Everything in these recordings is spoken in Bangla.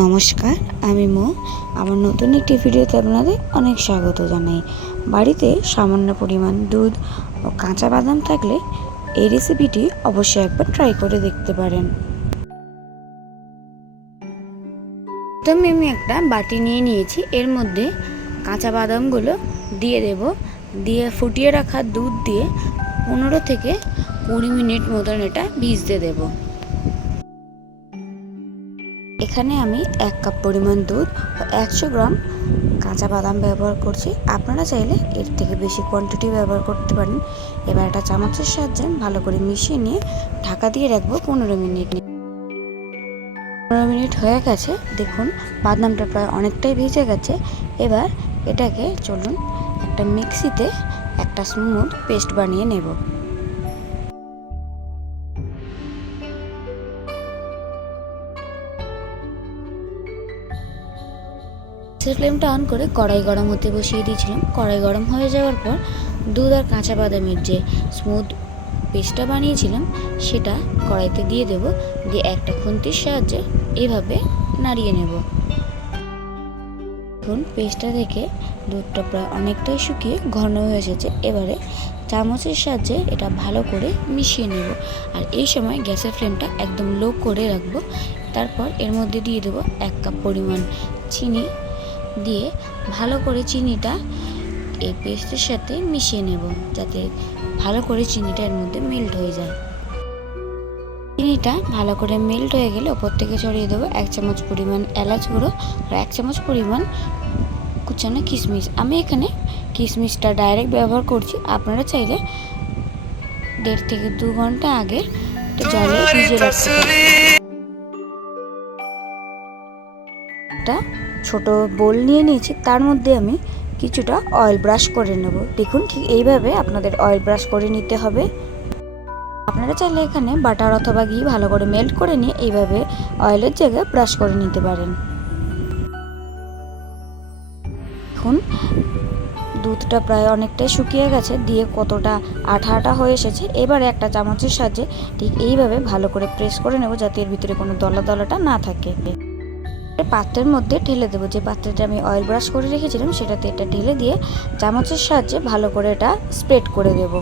নমস্কার, আমি মো। আমার নতুন একটি ভিডিওতে আপনাদের অনেক স্বাগত জানাই। বাড়িতে সামান্য পরিমাণ দুধ ও কাঁচা বাদাম থাকলে এই রেসিপিটি অবশ্যই একবার ট্রাই করে দেখতে পারেন। প্রথমে আমি একটা বাটি নিয়ে নিয়েছি, এর মধ্যে কাঁচা বাদামগুলো দিয়ে দেব। দিয়ে ফুটিয়ে রাখা দুধ দিয়ে 15 থেকে 20 মিনিট মতন এটা ভিজতে দেব। এখানে আমি 1 কাপ পরিমাণ দুধ ও 100 গ্রাম কাঁচা বাদাম ব্যবহার করছি। আপনারা চাইলে এর থেকে বেশি কোয়ান্টিটি ব্যবহার করতে পারেন। এবার একটা চামচের সাহায্যে ভালো করে মিশিয়ে নিয়ে ঢাকা দিয়ে রাখবো 15 মিনিট। 15 মিনিট হয়ে গেছে, দেখুন বাদামটা প্রায় অনেকটাই ভিজে গেছে। এবার এটাকে চলুন একটা মিক্সিতে একটা স্মুথ পেস্ট বানিয়ে নেব। ফ্লেমটা অন করে কড়াই গরম হতে বসিয়ে দিয়েছিলাম। কড়াই গরম হয়ে যাওয়ার পর দুধ আর কাঁচা বাদামের যে স্মুথ পেস্টটা বানিয়েছিলাম সেটা কড়াইতে দিয়ে দেব। দিয়ে একটা খুন্তির সাহায্যে এইভাবে নাড়িয়ে নেব। এখন পেস্টটা থেকে দুধটা প্রায় অনেকটাই শুকিয়ে ঘন হয়ে এসেছে। এবারে চামচের সাহায্যে এটা ভালো করে মিশিয়ে নেব। আর এই সময় গ্যাসের ফ্লেমটা একদম লো করে রাখবো। তারপর এর মধ্যে দিয়ে দেবো 1 কাপ পরিমাণ চিনি। দিয়ে ভালো করে চিনিটা এই পেস্টের সাথে মিশিয়ে নেব, যাতে ভালো করে চিনিটা এর মধ্যে মেল্ট হয়ে যায়। চিনিটা ভালো করে মেল্ট হয়ে গেলে ওপর থেকে ছড়িয়ে দেবো 1 চামচ পরিমাণ এলাচ গুঁড়ো আর 1 চামচ পরিমাণ কুচানো কিশমিশ। আমি এখানে কিশমিশটা ডাইরেক্ট ব্যবহার করছি। আপনারা চাইলে 1.5 থেকে 2 ঘন্টা আগে জলে ভিজিয়ে রাখতে পারেন। একটা ছোট বোল নিয়ে নিয়েছি, তার মধ্যে আমি কিছুটা অয়েল ব্রাশ করে নেব। দেখুন ঠিক এইভাবে আপনাদের অয়েল ব্রাশ করে নিতে হবে। আপনারা চাইলে এখানে বাটার অথবা ঘি ভালো করে মেল্ট করে নিয়ে এইভাবে অয়েলের জায়গায় ব্রাশ করে নিতে পারেন। এখন দুধটা প্রায় অনেকটাই শুকিয়ে গেছে, দিয়ে কতটা আঠা আঠা হয়ে এসেছে। এবারে একটা চামচের সাহায্যে ঠিক এইভাবে ভালো করে প্রেস করে নেব, যাতে এর ভিতরে কোনো দলা দলাটা না থাকে। পাত্রের মধ্যে ঢেলে দেবো। যে পাত্রটা আমি অয়েল ব্রাশ করে রেখেছিলাম সেটাতে এটা ঢেলে দিয়ে চামচের সাহায্যে ভালো করে এটা স্প্রেড করে দেব।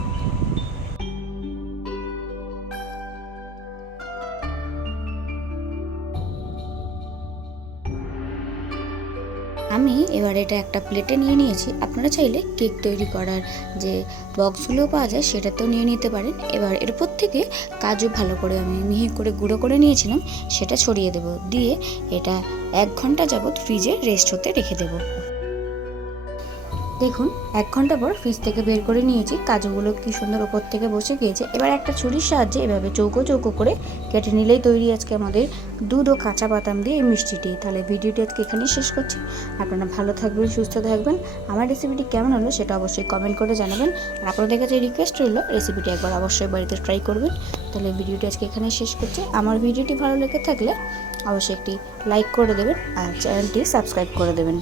আমি এবার এটা একটা প্লেটে নিয়ে নিয়েছি। আপনারা চাইলে কেক তৈরি করার যে বক্সগুলো পাওয়া যায় সেটাতেও নিয়ে নিতে পারেন। এবার এর উপর থেকে কাজু ভালো করে আমি মিহি করে গুঁড়ো করে নিয়েছিলাম সেটা ছড়িয়ে দেব। দিয়ে এটা 1 ঘন্টা যাবত ফ্রিজে রেস্ট হতে রেখে দেব। দেখুন 1 ঘন্টা পর ফ্রিজ থেকে বের করে নিয়েছি। কাজুগুলো কি সুন্দর উপর থেকে বসে গিয়েছে। এবার একটা ছুরির সাহায্যে এভাবে চৌকো চৌকো করে কেটে নিলেই তৈরি আজকে আমাদের দুধ ও কাঁচা বাদাম দিয়ে এই মিষ্টিটি। তাহলে ভিডিওটি আজকে এখানেই শেষ করছি। আপনারা ভালো থাকবেন, সুস্থ থাকবেন। আমার রেসিপিটি কেমন হলো সেটা অবশ্যই কমেন্ট করে জানাবেন। আর আপনাদের কাছে রিকোয়েস্ট রইল রেসিপিটি একবার অবশ্যই বাড়িতে ট্রাই করবেন। তাহলে ভিডিওটি আজকে এখানেই শেষ করছি। আমার ভিডিওটি ভালো লেগে থাকলে অবশ্যই একটি লাইক করে দেবেন আর চ্যানেলটি সাবস্ক্রাইব করে দেবেন।